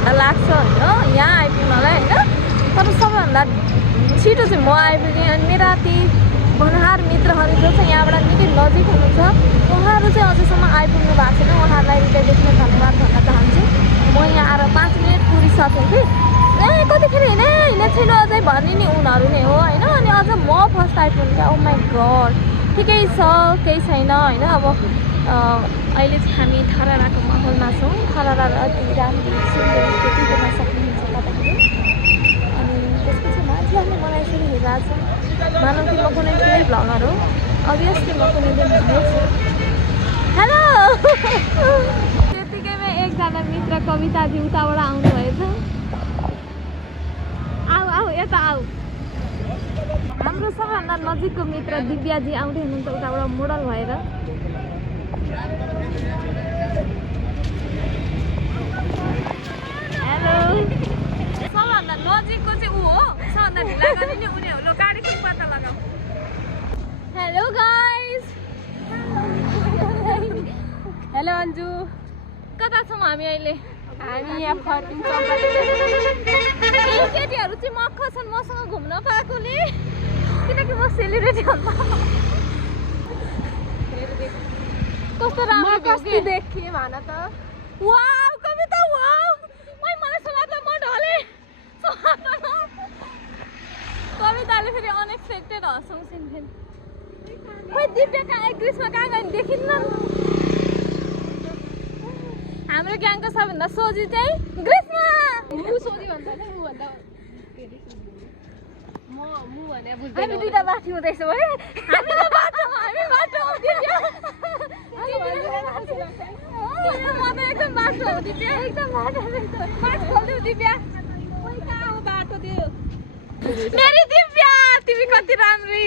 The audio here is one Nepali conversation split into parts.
घन्टा लाग्छ होइन यहाँ आइपुग्नलाई होइन। तर सबैभन्दा छिटो चाहिँ म आइपुगेँ। अनि मेरा ती बनहार मित्रहरू जो चाहिँ यहाँबाट निकै नजिक हुनुहुन्छ उहाँहरू चाहिँ अझैसम्म आइपुग्नु भएको छैन। उहाँहरूलाई हृदयदेखि धन्यवाद भन्न चाहन्छु। म यहाँ आएर 5 मिनट पुगिसकेँ कि कतिखेर हिँडे छैन अझै भन्ने नि उनीहरू नै हो होइन। अनि अझ म फर्स्ट आइपुग्नु क्या। ओ माई गड ठिकै छ केही छैन होइन। अब अहिले चाहिँ हामी थराराको माहौलमा छौँ। थरारा अति राम्रो सुन्दर त्यति देख्न सक्नुहुन्छ तपाईँहरू। अनि त्यसपछि मान्छेहरूले मलाई यसरी हेरिरहेको छ मानव कि म कुनै ठुलै भ्लगर हो। अभियसली म कुनै दिन भन्दैछु हेलो। त्यतिकैमा एकजना मित्र कविताजी उताबाट आउनुभएछ। आऊ आऊ यता आऊ। हाम्रो सबैभन्दा नजिकको मित्र दिव्याजी आउँदै हुनुहुन्छ उताबाट मोडल भएर। हेलो। सबभन्दा नजिकको चाहिँ ऊ हो। सबभन्दा ढिला गर्ने नि उनी हो। लो गाडी किन पत्ता लगाऊ। Hello guys. हेलो अन्जु। कता छौँ हामी अहिले? हामी यहाँ फर्किन्छ। केटीहरू चाहिँ मक्ख छन् मसँग घुम्न पाएकोले किनकि म सेलिब्रेटी हो। कस्तो राम्रो कस्तो देखिए भन त। वाउ कविता वाउ। मलाई समात्दा म ढले। कविताले फेरि अनएक्सपेक्टेड हँसाउँछिन् फेरि। खोइ दिव्या कहाँ ग्रिसमा कहाँ गयो देखिन्न। हाम्रो ग्याङको सबभन्दा सोझी चाहिँ ग्रिसमा। सोझी भन्दा नि ऊ भन्दा हामी दुईटा बाठी हुँदैछौँ है। हामी बाटो दिव्या। म त एकदम बाटो हो दिव्या। एकदम बाटो पास खोल्दिउ दिव्या। बाटो दियो मेरी दिव्या। तिमी कति राम्री।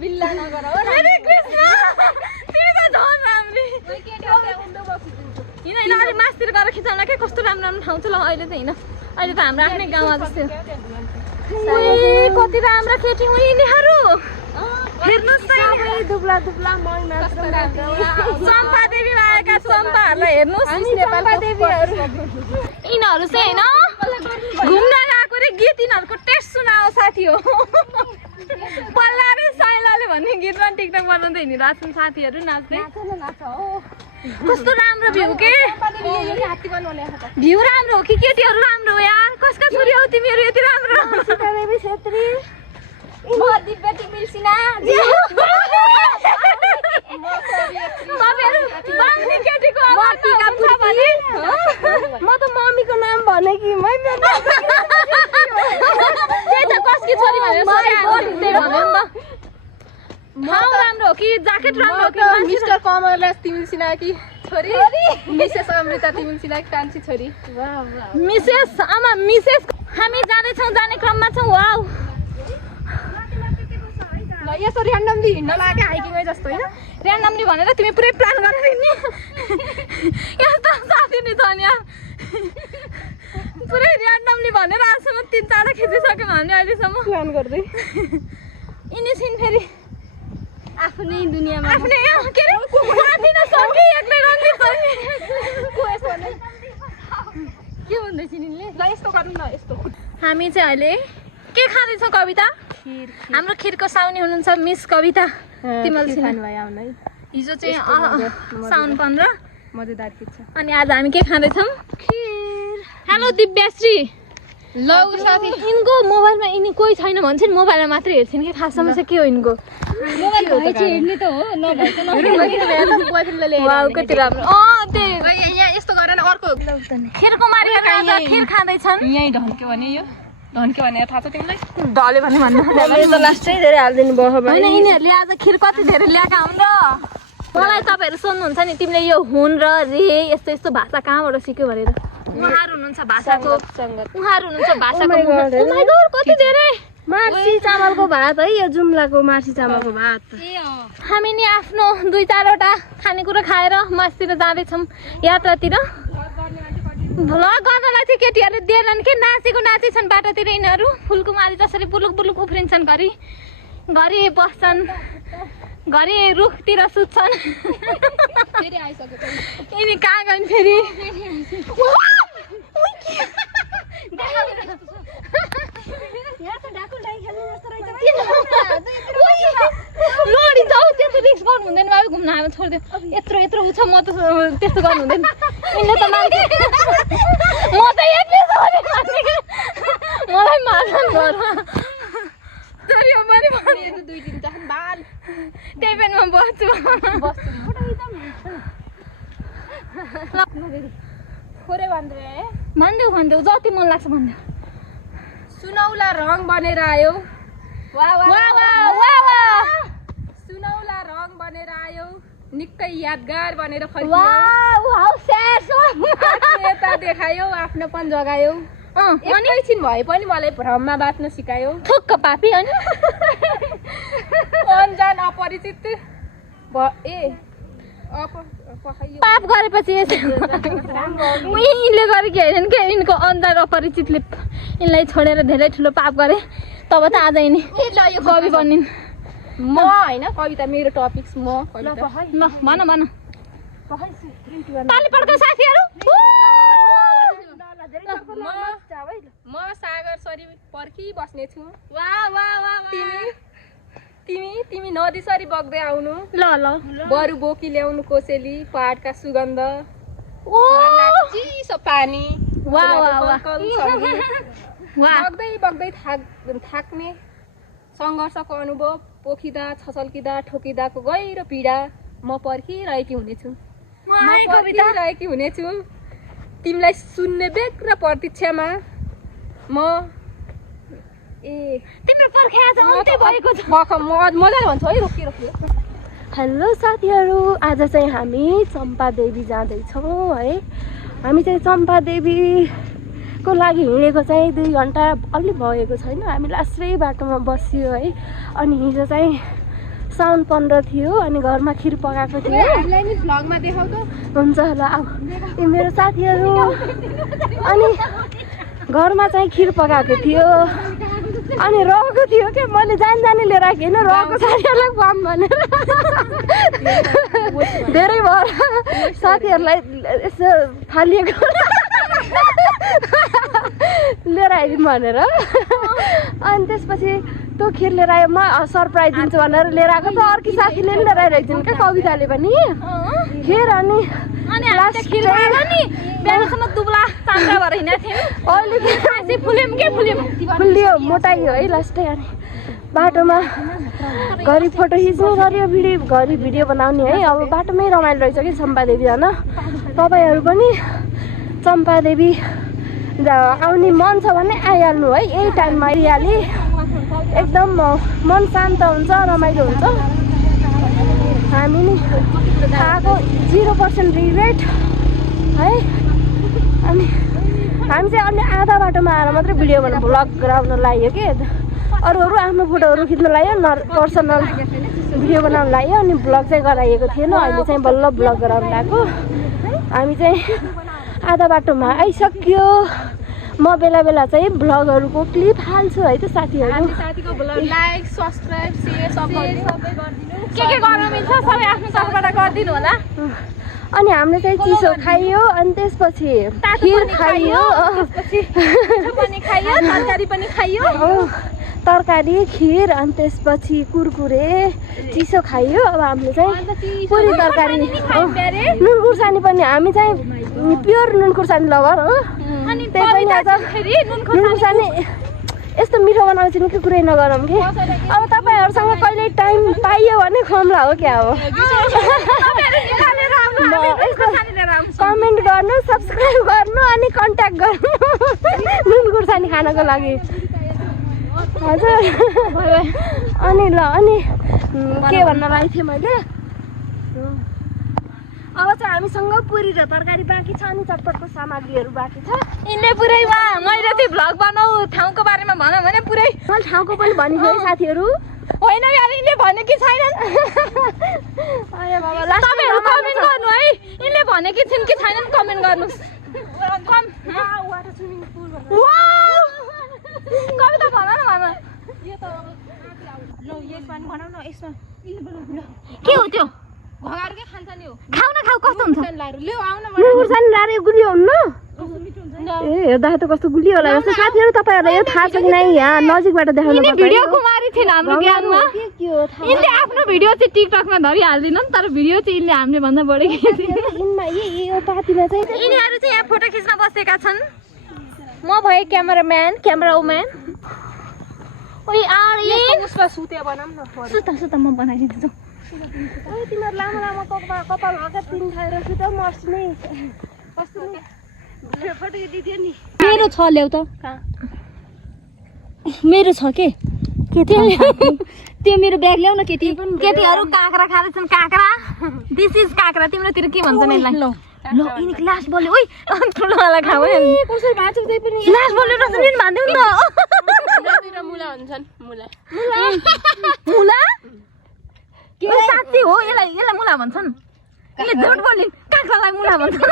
बिल्ला नगर हो मेरी कृष्ण। तिमी त झन् राम्री। हिँड हिँड अलिक मासतिर गएर खिचाउन के कस्तो राम्रो राम्रो ठाउँ छ। ल अहिले त हिँड। अहिले त हाम्रो आफ्नै गाउँमा जस्तो कति राम्रो केटी हो यिनीहरू। हेर्नुहोस् त दुब्ला दुब्ला मै मात्र चम्पा देवी आएका चम्पाहरूलाई हेर्नुहोस्। यिनीहरू चाहिँ होइन घुम्न गएको रे गीत यिनीहरूको टेस्ट सुनाओ साथी हो। पल्ला रे साइलाले भन्ने गीतमा टिकटक बनाउँदै हिँडिरहेको छन् साथीहरू नाच्दै। कस्तो राम्रो भ्यू के। भ्यू राम्रो हो कि केटीहरू राम्रो हो यार। कसका छोरी हौ तिमीहरू यति राम्रो। सीतादेवी छेत्री। म दिव्या तिमी सिना। म त मम्मीको नाम भने कि कसकी छोरी भनेर राम्रो हो कि ज्याकेट राम्रो हो कि। मिस्टर कमलराज तिमी सिनाकी छोरी। मिसेस अमृता तिमी सिनाकी कान्छी छोरी। मिसेस आमा मिसेस। हामी जाँदैछौँ जाने क्रममा छौँ। वाउ ल यसो ऱ्यान्डमली हिँड्न लाग्यो हाइकिङै जस्तो होइन। ऱ्यान्डमली भनेर तिमी पुरै प्लान गरेर हिँड्ने यस्तो साथी नि छ नि। पुरै ऱ्यान्डमली भनेर आजसम्म 3-4 खिचिसक्यौँ हामीले अहिलेसम्म प्लान गर्दै। यिनीसिन फेरि आफ्नै दुनियाँमा आफ्नै के अरे साथी नसके एक्लै रन्जित के भन्दैछ यिनीले। ल यस्तो गरौँ न यस्तो। हामी चाहिँ अहिले के खाँदैछौँ कविता? हाम्रो खिरको साउनी हुनुहुन्छ मिस कविता तिमल सिंह। हिजो चाहिँ साउन 15 मजेदार खिर छ। अनि आज हामी के खाँदैछौँ? खिर। हेलो दिव्याश्री। ल साथी यिनको मोबाइलमा यिनी कोही छैन भन्छन्। मोबाइलमा मात्रै हेर्छन् कि खास समस्या के हो यिनको? मोबाइल भए चाहिँ हेर्ने त हो नभए त नहेर्ने। वाउ कति राम्रो। त्यही यहाँ यस्तो गरेर अर्को खिरको मारिएर खिर खाँदैछन्। यहीँ ढन्क्यो भने यो ढन्क्यो भने थाहा छ तिमीलाई? ढल्यो भने भन्नु लास्टै धेरै हालिदिनु भयो होइन। यिनीहरूले आज खिर कति धेरै ल्याएका हुन् र। मलाई तपाईँहरू सोध्नुहुन्छ नि तिमीले यो हुन र रे यस्तो यस्तो भाषा कहाँबाट सिक्यो भनेर। उहाँहरू हुनुहुन्छ भाषाको कति धेरै मार्सी चामलको भात है। यो जुम्लाको मार्सी चामलको भात। हामी नि आफ्नो 2-4वटा खानेकुरा खाएर मासतिर जाँदैछौँ यात्रातिर। भ्लग गर्नलाई चाहिँ केटीहरूले दिएनन् के। नाचेछन् बाटोतिर यिनीहरू। फुलकुमारी जसरी बुलुक बुलुक उफ्रिन्छन् घरि घरि बस्छन् घरि रुखतिर सुत्छन्। यिनी कहाँ गइन् फेरि? लडी जाऊ त्यस्तो रिक्स गर्नु हुँदैन बाबु घुम्न आयो छोड्दियो यत्रो यत्रो उछ म त त्यस्तो गर्नु हुँदैन यिनले त मान्छे म त एक्लै छोरे मलाई मार्छन् घरमा तर यो पनि मेरो 2 दिन त बाल त्यही पनि म बस्छु खोरे भन्देऊ जति मन लाग्छ भन्देऊ सुनौला रङ बनेर आयो वाह वाह वाह वाह सुनौला रङ बनेर आयो निकै यादगार बनेर फर्कियो वाह हाउ स्याड सङ यता देखायो आफ्नोपन जगायो एकैछिन भए पनि मलाई भ्रममा बाँच्न सिकायो थुक्क पापी अनि अनजान अपरिचित पाप गरेपछि यिनले गरेको हेरेन क्या यिनको अन्धार अपरिचितले यिनलाई छोडेर धेरै ठुलो पाप गरे तब त आज यिनी कवि बनिन् म होइन कविता मेरो टपिक्स म भन ताली पड्का साथीहरू म सागर सरी पर्खी बस्ने छु वाह वाह वाह तिमी नदी सरी बग्दै आउनु ल बरु बोकी ल्याउनु कोसेली पहाडका सुगन्ध ओ चिसो पानी वाह वाह वाह बग्दै थाक्ने सङ्घर्षको अनुभव पोखिँदा छचल्किँदा ठोकिँदाको गहिरो पीडा म पर्खिरहेकी हुनेछु तिमीलाई सुन्ने व्यग्र प्रतीक्षामा म तिम्रो पर्खिया चाहिँ अन्त्य भएको छ मजाले भन्छु है रोकी हेलो साथीहरू आज चाहिँ हामी चम्पादेवी जाँदैछौँ है हामी चाहिँ चम्पादेवीको लागि हिँडेको चाहिँ 2 घन्टा अलि भएको छैन हामी लास्टै बाटोमा बस्यो है अनि हिजो चाहिँ साउन 15 थियो अनि घरमा खिर पकाएको थियो भ्लगमा देखाउ त हुन्छ ल अब यो मेरो साथीहरू अनि घरमा चाहिँ खिर पकाएको थियो अनि रहेको थियो क्या मैले जानी लिएर आएको होइन रहेको साथीहरूलाई पाम भनेर धेरै भएर साथीहरूलाई यसो फालिएको लिएर आइदिउँ भनेर अनि त्यसपछि त्यो खिर लिएर आयो म सरप्राइज दिन्छु भनेर लिएर आएको त अर्की साथीले पनि लिएर आइरहेको छिन् क्या कविताले पनि खिर अनि बिहानसम्म दुब्ला चाम्रा भएर हिँडेको थियौँ अहिले फुल्यो मोटाइयो है लास्टै अनि बाटोमा घरि फोटो खिच्नु गऱ्यो घरि भिडियो बनाउने है अब बाटोमै रमाइलो रहेछ कि चम्पादेवी जान तपाईँहरू पनि चम्पादेवी आउने मन छ भने आइहाल्नु है यही टाइममा आइहाले एकदम मन शान्त हुन्छ रमाइलो हुन्छ हामी नि आएको 0% रिग्रेट है अनि हामी चाहिँ अन्य आधा बाटोमा आएर मात्रै भिडियो भ्लग गराउन लाग्यो कि अरू आफ्नो फोटोहरू खिच्न लाग्यो पर्सनल भिडियो बनाउन लाग्यो अनि भ्लग चाहिँ गराइएको थिएन अहिले चाहिँ बल्ल भ्लग गराउन लाग्यो हामी चाहिँ आधा बाटोमा आइसक्यो म बेला चाहिँ भ्लगहरूको क्लिप हाल्छु है त साथीहरू साथीको भ्लग लाइक सब्स्क्राइब सेयर सबै गरिदिनु के गर्न मिल्छ सबै आफ्नो तर्फबाट गरिदिनु होला अनि हामीले चाहिँ चिसो खाइयो अनि त्यसपछि खिर खाइयो तरकारी पनि खाइयो तरकारी खिर अनि त्यसपछि कुरकुरे चिसो खाइयो अब हामीले चाहिँ पुरी तरकारी नुन खुर्सानी पनि हामी चाहिँ प्योर नुन खुर्सानी लभर हो अनि त्यही पनि आज नुन खुर्सानी यस्तो मिठो बनाउँछु नि के कुरै नगरौँ कि अब तपाईँहरूसँग कहिले टाइम पाइयो भने खुवाउँला हो क्या हो कमेन्ट गर्नु सब्सक्राइब गर्नु अनि कन्ट्याक्ट गर्नु नुन खुर्सानी खानको लागि हजुर अनि ल अनि के भन्न लागेको थिएँ मैले अब चाहिँ हामीसँग पुरी र तरकारी बाँकी छ अनि चटपटको सामग्रीहरू बाँकी छ यिनले पुरै मैले चाहिँ भ्लग बनाऊ ठाउँको बारेमा भन भने पुरै मैले ठाउँको पनि भनेको है साथीहरू होइन यार यिनले भने कि छैनन् तपाईँहरू कमेन्ट गर्नु है यिनले भने कि छिन् कि छैनन् कमेन्ट गर्नुहोस् कविता भन न के हो त्यो घगारकै खान्छ नि हो खाउ न खाउ कस्तो हुन्छ नुन खुर्सानी लाएर गुलियो हुन्न हेर्दा त कस्तो गुलियो होला जस्तो। साथीहरू तपाईँहरूलाई यो थाहा छ कि नै? यहाँ नजिकबाट देखाउनु पर्छ। भिडियो कुमारी थिएन हाम्रो ग्याङमा। यिनले आफ्नो भिडियो चाहिँ टिकटकमा धरिहाल्दैन नि, तर भिडियो चाहिँ यिनले हामीले भन्दा बढी यो पार्टीमा चाहिँ यिनीहरू चाहिँ यहाँ फोटो खिच्न बसेका छन्। म भए क्यामेराम्यान, क्यामेरा वुमेन। ओइ आर्यन उसमा सुते बनाऊँ न। सुता म बनाइदिन्छु। तिमीहरू लामो लामो कपाल हका तिन खाएर सुत। म अस्ति नै फोटो दिदियो नि। मेरो छ ल्याउ त। मेरो छ के त्यो मेरो ब्याग ल्याउ न केटी। केटीहरू काँक्रा खाँदैछन्। काँक्रा दिस इज काँक्रा। तिम्रोतिर के भन्छन् यसलाई? ल यिनी लास्ट बोल्यो। ओइ ठुलोवाला खाऊ कसरी भाँच्छ त्यही पनि। लास्ट बोल्यो रसुन भन्दैउ न। हाम्रोतिर मुला हुन्छन्। मुला के साँच्चै हो? यसलाई मुला भन्छन्। यसले झुट बोलिन्। काँक्रालाई मुला भन्छन्।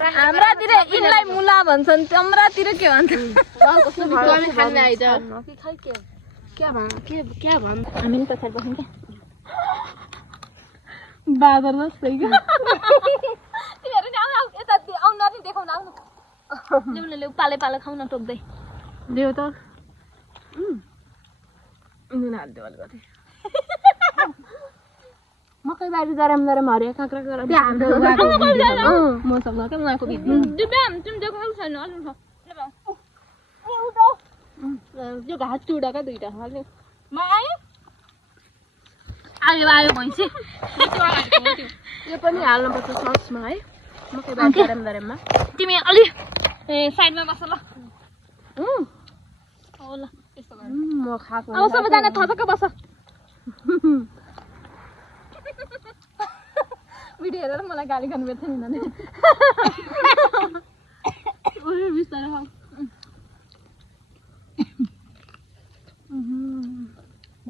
हाम्रातिर यिनलाई मुला भन्छन्, तम्रातिर के भन्छन्? हामी नि पछाडि बस्यौँ क्या। बादर जस्तै क्या। तिमीहरू नि आउनु यता आउनु नि देखाउन आउनु। ल्याउ पाले पाले खाउ न टोक्दै। देऊ त। नुन हाल्दियो अलिकति। मकै बारी जराम हरिया काँक्रा गरम। मसँग क्या उहाँको भित्र त्यो घाँस चुडा क्या दुइटा हाल्यो। आयो भैँसी। यो पनि हाल्नुपर्छ ससमा है। मकै बारी जराममा। तिमी अलि साइडमा बस ल। ल यस्तो गर। म खाएको अब सबैजना थपक्क बस। भिडियो हेरेर मलाई गाली गर्नुपर्छ नि नानी। बिस्तारै खाऊ।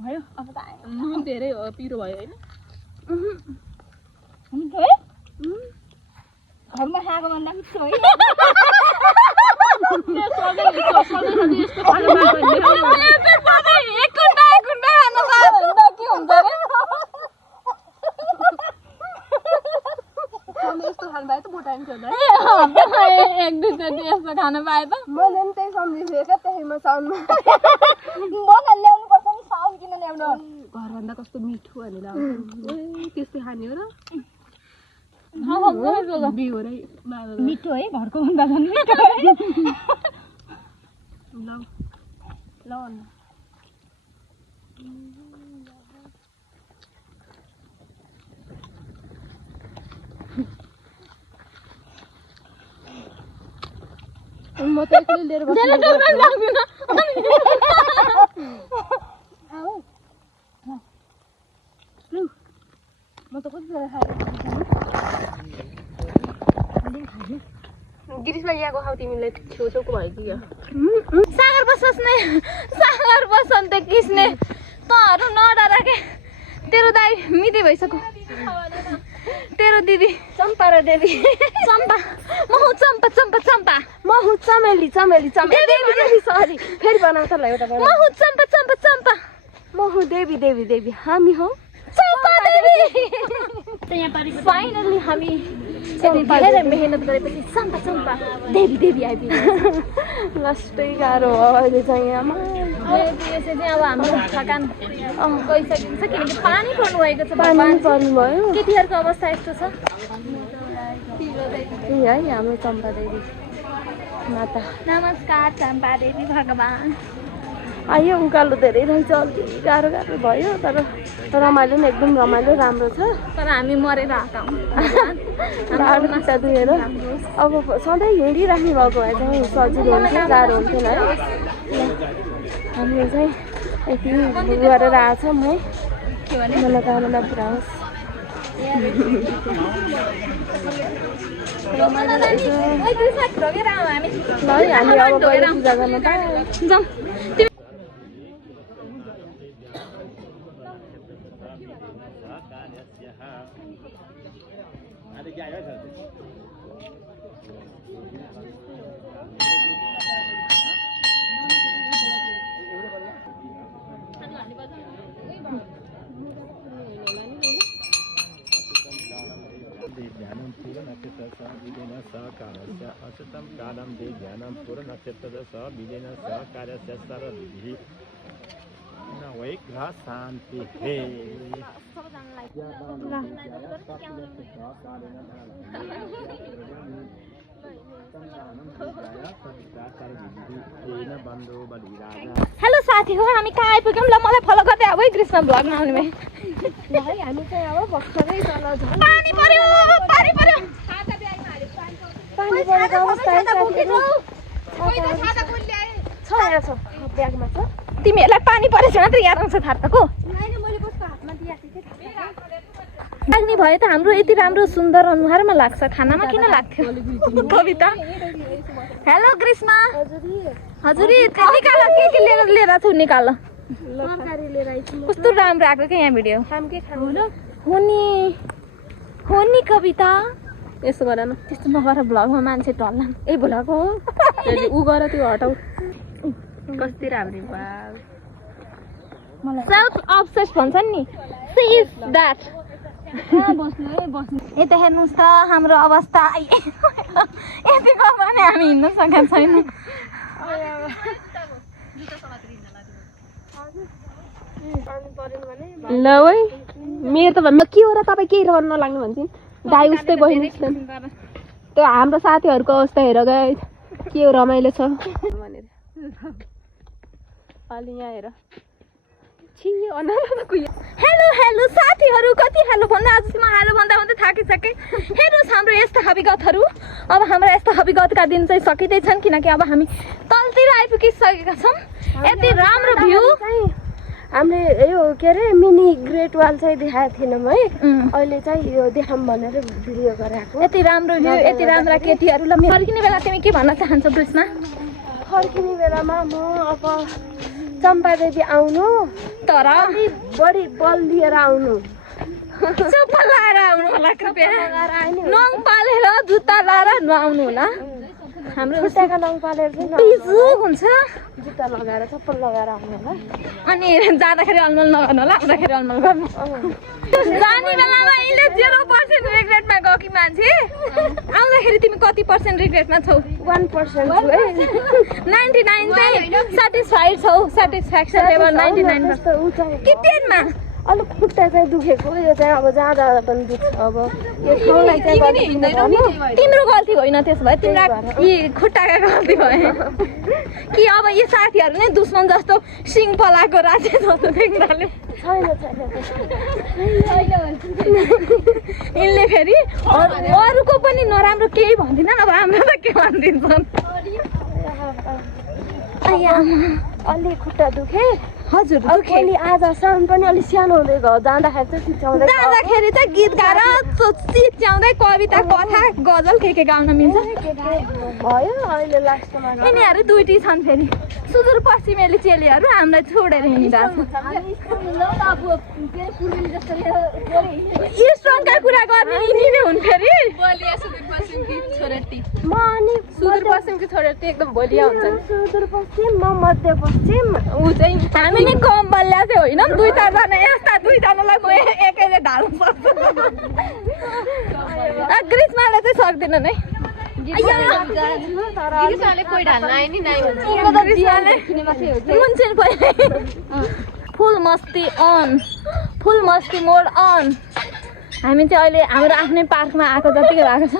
भयो अब त नुन धेरै हो, पिरो भयो होइन? घरमा खाएको भन्दा मिठो है। यस्तो खानु पाए त भुटान थियो एक दुई चोटि यस्तो खान पाए त। मैले पनि त्यही सम्झिसकेँ क्या त्यहीमा साउन्डमा। ल्याउनु पर्छ नि साउन्ड किन ल्याउनु? घरभन्दा कस्तो मिठो भनेर त्यस्तै खाने हो र। बिहोरै मिठो है घरको भन्दा झन् मिठो है। ल म त एक्लै लिएर बस्छु। म त कति बेला खाएर गिरिसमा यहाँको खाऊ तिमीले छेउछेउको भइदियो। सागर बसन्ते किस्ने तँहरू नडर के। तेरो दाइ मिति भइसक्यो। तेरो दिदी चम्पा र देवी। चम्पा म हौ चम्पा। म हुँ चमेली। सरी फेरि बनाउँछ ल एउटा म हौ चम्पा। म हुँ देवी। हामी हौ चम्पा देवी। फाइनली हामी धेरै मेहनत गरेपछि चम्पा देवी आइपुग्यो। लास्टै गाह्रो हो अहिले चाहिँ यहाँमा। यसै चाहिँ अब हाम्रो थकान गइसकिन्छ किनकि पानी पर्नु भएको छ। पानी पर्नुभयो। केटीहरूको अवस्था यस्तो छ। त्यही है हाम्रो चम्पा देवी माता। नमस्कार चम्पा देवी भगवान। आयो उकालो धेरै रहेछ। अलि गाह्रो भयो तर रमाइलो पनि एकदम रमाइलो राम्रो छ। तर हामी मरेर आएका हौँ। ढाड खुट्टा दुखेर अब सधैँ हिँडिराख्नु भएको भए चाहिँ सजिलो हुन्थ्यो, गाह्रो हुन्थेन है। हामीले चाहिँ यति गरेर आएछौँ है। मनोकामना पुरा होस्। ल हामी अब गएर पूजा गर्न जाउँ। ध्यानं पूर्णनक्षत्र स विदेन स कार्यस्य अशतं कालं ते ध्यानं पूर्णनक्षत्र स विदेन स कार्यस्य सर्वविधिः न वैग्रह शान्ति हे हेलो साथी हो हामी कहाँ आइपुग्यौँ ल मलाई फलो गर्दै अब है कृष्ण भ्लगमा आउने भए हामी चाहिँ अब भर्खरै तल पानी पर्यो पानी पर्यो पानी परेको अवस्था छ यहाँ छ ब्यागमा छ तिमीहरूलाई पानी परेछ मात्र याद आउँछ थार्तको लाग्ने भए त हाम्रो यति राम्रो सुन्दर अनुहारमा लाग्छ खानामा किन लाग्थ्यो कविता हेलो ग्रीष्मा हजुरी निकाल के लिएर छु निकाल तरकारी लिएर आइछु कस्तो राम्रो आएको क्या यहाँ भिडियो खाम के खानु हो नि कविता यसो गर न त्यस्तो नगर भ्लगमा मान्छे टल्ला ए भोलाको हो उ गर त्यो हटाउ कति राम्रो मलाई सेल्फ अब्सेस भन्छन् नि सी इज द्याट यता हेर्नुहोस् त हाम्रो अवस्था यतिको भने हामी हिँड्न सकेका छैनौँ ल है मेरो त के हो र तपाईँ केही रहन नलाग्नु भन्छन् दाइ उस्तै बहिनी त्यो हाम्रो साथीहरूको अवस्था हेर गए के हो रमाइलो छ भनेर अलि यहाँ हेर हेलो हेलो साथीहरू कति हेलो भन्दा आज म हेलो भन्दा भन्दै थाकिसकेँ हेर्नुहोस् हाम्रो यस्ता हविगतहरू अब हाम्रा यस्ता हविगतका दिन चाहिँ सकिँदैछन् किनकि अब हामी तलतिर आइपुगिसकेका छौँ यति राम्रो भ्यू हामीले यो के अरे मिनी ग्रेट वाल चाहिँ देखाएको थिएनौँ है अहिले चाहिँ यो देखाऊँ भनेर भिडियो गराएको यति राम्रो भ्यू यति राम्रा केटीहरू ल फर्किने बेला तिमी के भन्न चाहन्छौ कृष्ण फर्किने बेलामा म अब चम्पादेवी आउनु तर बढी बल लिएर आउनु चप्पल लाएर आउनु होला कृपया नङ पालेर जुत्ता लाएर नआउनु होला हाम्रो खुट्टाका नङ पालेर चाहिँ बिजुक हुन्छ जुत्ता लगाएर चप्पल लगाएर आउनु होला अनि जाँदाखेरि अलमल नगर्नु होला आउँदाखेरि अलमल गर्नु जाने बेलामा यिनले 0% रिग्रेटमा गयो कि मान्छे आउँदाखेरि तिमी कति पर्सेन्ट रिग्रेटमा छौ 1% छु है 99 चाहिँ सेटिस्फाइड छौ सेटिस्फ्याक्सन लेभल 99% कि 10 मा अलिक खुट्टा चाहिँ दुखेको यो चाहिँ अब जाँदा पनि दुख्छ अब यो ठाउँलाई चाहिँ तिम्रो गल्ती होइन त्यसो भए तिम्रो यी खुट्टाका गल्ती भयो कि अब यी साथीहरूले दुश्मन जस्तो सिङ पलाएको राज्य जस्तो देख्नाले यिनले फेरि अरूको पनि नराम्रो केही भन्दिनन् अब हाम्रो त के भनिदिन्छन् अलि खुट्टा दुखे हजुर अलि आजसम्म पनि अलिक सानो हुँदै गयो जाँदाखेरि चाहिँ चिच्याउँदै जाँदाखेरि चाहिँ गीत गाएर चिच्याउँदै कविता कथा गजल के गाउन मिल्छ भयो अहिले लास्टमा यिनीहरू दुईटी छन् फेरि सुदूरपश्चिमेली चेलीहरू हामीलाई छोडेर हिँडिरहेको छ इस्टर्नका कुरा गर्ने यिनीले हुन् फेरि म अनि सुदूरपश्चिमको छोडेर एकदम बलिया हुन्छ सुदूरपश्चिम म मध्यपश्चिम ऊ चाहिँ हामी नै कम बलिया चाहिँ होइनौँ दुई चारजना यस्ता दुईजनालाई म एकैले ढाल्नु सक्छु ग्रीष्माले चाहिँ सक्दिनँ नै फुल मस्ती अन फुल मस्ती मोड अन हामी चाहिँ अहिले हाम्रो आफ्नै पार्कमा आएको जतिकै भएको छ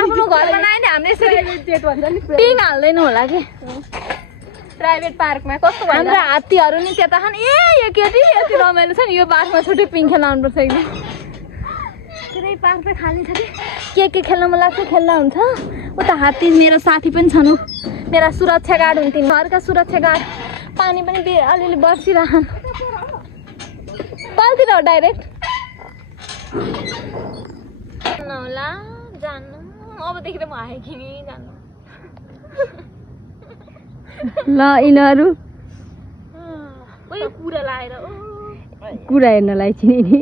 आफ्नो घरमा नआए नि हामीले यसरी टिङ हाल्दैनौँ होला कि प्राइभेट पार्कमा कस्तो हाम्रो हात्तीहरू नि त्यता खान यो केटी यति रमाइलो छ नि यो पार्कमा छुट्टै पिङ खेल्न आउनुपर्छ एकदम पुरै पार्क त खाली छ के खेल्न मन लाग्छ खेल्दा हुन्छ उता हात्ती मेरो साथी पनि छन् मेरा सुरक्षा गार्ड हुन्थ्यो घरका सुरक्षा गार्ड पानी पनि अलिअलि बर्सिरहन् तलतिर हो डाइरेक्ट होला जान्नु अबदेखि त म आएँ कि नि जान्नु ल यिनीहरू कुरा लाएर कुरा हेर्नलाई चिने नि